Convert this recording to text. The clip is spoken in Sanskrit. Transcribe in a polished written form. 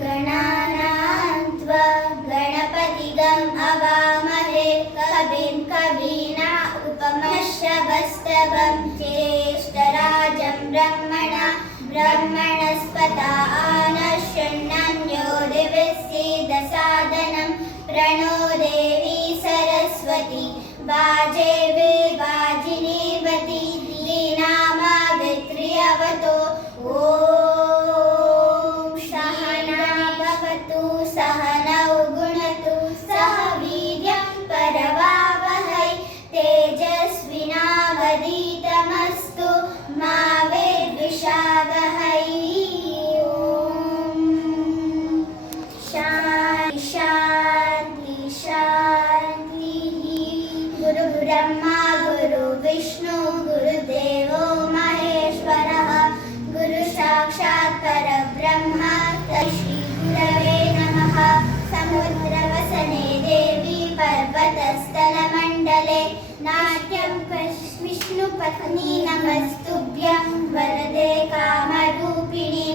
गणानान्त्वा गणपतिगम् अवामहे कविं कवीना उपमश्रवस्तवं ज्येष्ठराजं ब्रह्मणस्पत आनशृण्वन्यो दिविसीदसादनं प्रणो देवी सरस्वती वाजिनीवती दीनामावित्र्यवतो ॐ सहना भवतु सहनौ भुनक्तु सह वीर्यं करवावहै तेजस्विनावधीतमस्तु मा विद्विषावहै। शान्ति शान्तिः। गुरु ब्रह्मा गुरु विष्णु गुरुदेवो महेश्वरः गुरु साक्षात् परब्रह्म तस्मै गुरवे नमः। समुद्रवसने देवी पर्वतस्थलमण्डले नाट्यं विष्णुपत्नी नमस्तुभ्यं वरदे कामरूपिणी